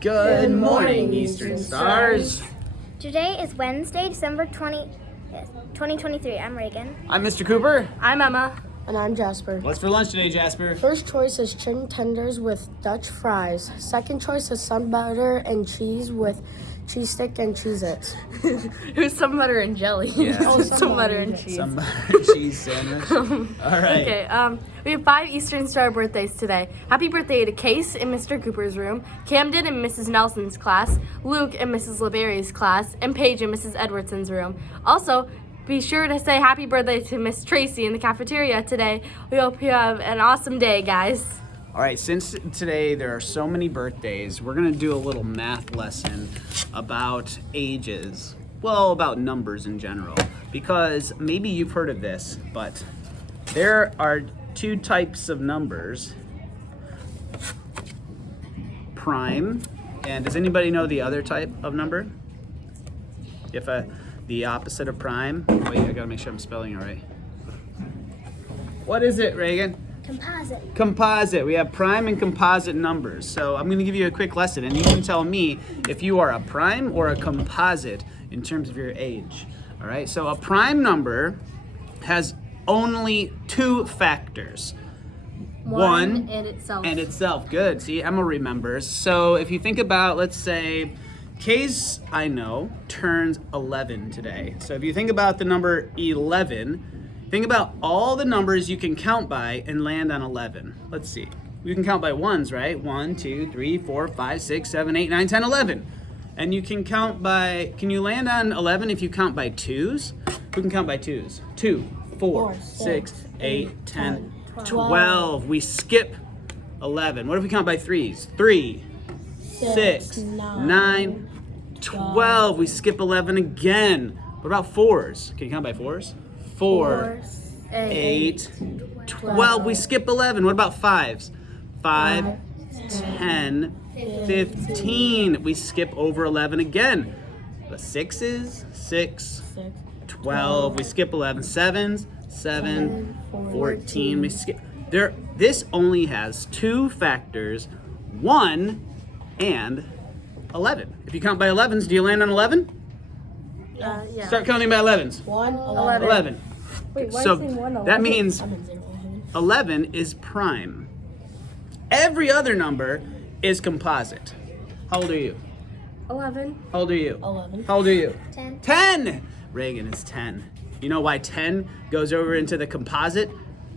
Good morning, Eastern Stars. Today is Wednesday, December 2023. I'm Reagan. I'm Mr. Cooper. I'm Emma. And I'm Jasper. What's for lunch today, Jasper? First choice is chicken tenders with Dutch fries. Second choice is sun butter and cheese with cheese stick and Cheez-Its. It was some butter and jelly. Yeah. Oh, some butter and cheese. Some cheese sandwich. All right. Okay, we have 5 Eastern Star birthdays today. Happy birthday to Case in Mr. Cooper's room, Camden in Mrs. Nelson's class, Luke in Mrs. LeBerry's class, and Paige in Mrs. Edwardson's room. Also, be sure to say happy birthday to Miss Tracy in the cafeteria today. We hope you have an awesome day, guys. All right, since today there are so many birthdays, we're going to do a little math lesson about ages. Well, about numbers in general. Because maybe you've heard of this, but there are 2 types of numbers. Prime, and does anybody know the other type of number? If the opposite of prime. Wait, I gotta make sure I'm spelling it right. What is it, Reagan? Composite. Composite. We have prime and composite numbers. So I'm going to give you a quick lesson, and you can tell me if you are a prime or a composite in terms of your age. All right. So a prime number has only 2 factors. One and itself. And itself. Good. See, Emma remembers. So if you think about, let's say, Case, I know, turns 11 today. So if you think about the number 11, think about all the numbers you can count by and land on 11. Let's see. You can count by ones, right? 1, 2, 3, 4, 5, 6, 7, 8, 9, 10, 11. And you can count by, can you land on 11 if you count by twos? Who can count by twos? 2, 4, 6, 8, 10, 12. We skip 11. What if we count by threes? 3, 6, 9, 12. We skip 11 again. What about fours? Can you count by fours? 4, 8, 12. We skip 11. What about fives? 5, 10, 15. We skip over 11 again. The sixes, 6, 12. We skip 11. Sevens, 7, 14. We skip. This only has 2 factors, 1 and 11. If you count by 11s, do you land on 11? Yeah. Start counting by 11s. 1, 11. Wait, why So is it 1, that means I'm in 0. 11 is prime. Every other number is composite. How old are you? 11. How old are you? 11. How old are you? 10. 10! Reagan is 10. You know why 10 goes over into the composite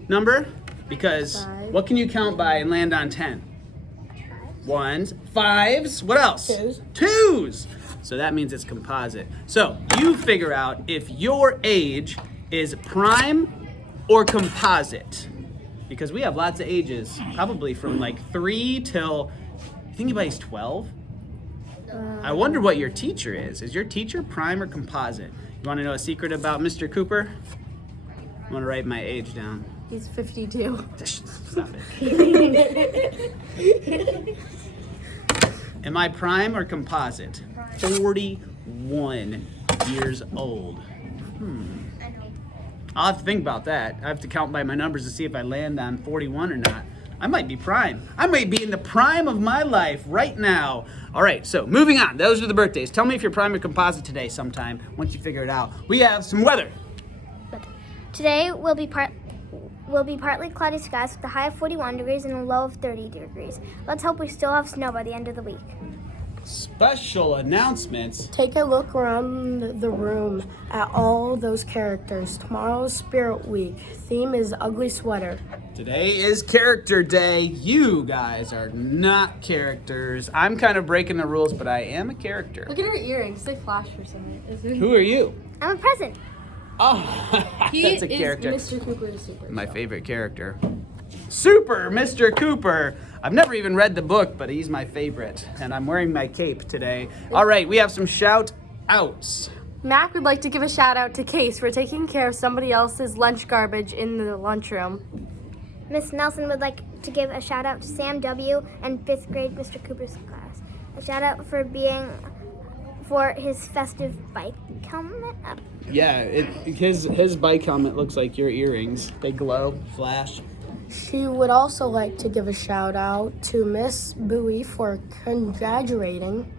number? Because 5. what can you count by and land on 10? Ones, 5s, what else? 2s. 2s! So that means it's composite. So you figure out if your age is prime or composite. Because we have lots of ages, probably from like 3 till, I think anybody's 12? I wonder what your teacher is. Is your teacher prime or composite? You want to know a secret about Mr. Cooper? I'm going to write my age down. He's 52. Stop it. Am I prime or composite? 41 years old. I'll have to think about that. I have to count by my numbers to see if I land on 41 or not. I might be prime. I might be in the prime of my life right now. All right, so moving on. Those are the birthdays. Tell me if you're prime or composite today sometime, once you figure it out. We have some weather. Today will be partly cloudy skies with a high of 41 degrees and a low of 30 degrees. Let's hope we still have snow by the end of the week. Special announcements. Take a look around the room at all those characters. Tomorrow's Spirit Week. Theme is Ugly Sweater. Today is character day. You guys are not characters. I'm kind of breaking the rules, but I am a character. Look at her earrings. They flash for something. Who are you? I'm a present. Oh, He that's a is character. Mr. Cooper the Super. My favorite character. Super Mr. Cooper. I've never even read the book, but he's my favorite. And I'm wearing my cape today. All right, we have some shout outs. Mac would like to give a shout out to Case for taking care of somebody else's lunch garbage in the lunchroom. Miss Nelson would like to give a shout out to Sam W. and 5th grade Mr. Cooper's class. A shout out for his festive bike helmet. Yeah, his bike helmet looks like your earrings. They glow, flash. She would also like to give a shout out to Miss Bowie for coordinating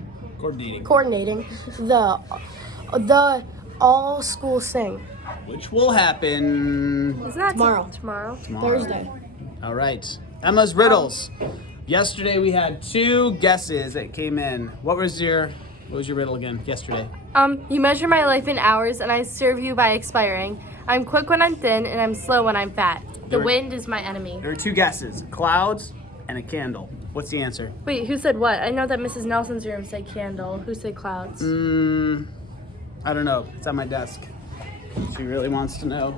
the all school sing. Which will happen Isn't that Tomorrow. Tomorrow. Thursday. All right. Emma's riddles. Yesterday we had 2 guesses that came in. What was your riddle again yesterday? You measure my life in hours, and I serve you by expiring. I'm quick when I'm thin, and I'm slow when I'm fat. The wind is my enemy. There were 2 guesses, clouds and a candle. What's the answer? Wait, who said what? I know that Mrs. Nelson's room said candle. Who said clouds? I don't know. It's on my desk. She really wants to know.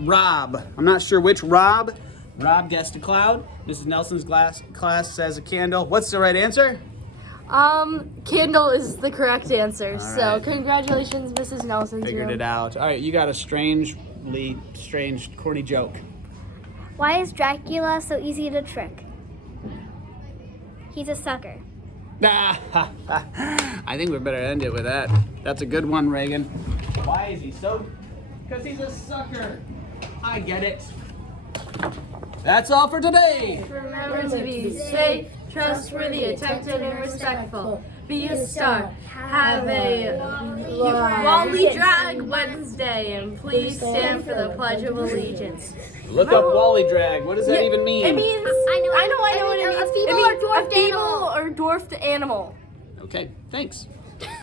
Rob. I'm not sure which Rob. Rob guessed a cloud. Mrs. Nelson's class says a candle. What's the right answer? Candle is the correct answer. So right. congratulations, Mrs. Nelson's Figured room. it out. All right, you got a strange, corny joke. Why is Dracula so easy to trick? He's a sucker. I think we better end it with that. That's a good one, Reagan. Why is he so? Because he's a sucker. I get it. That's all for today. Remember to be safe, trustworthy, attentive, and respectful. Be a star. Have a Wally Drag Wednesday, and please stand for the Pledge of Allegiance. Look up Wally Drag. What does that even mean? It means I know what it means. A feeble or dwarfed a feeble or dwarfed animal. Okay, thanks.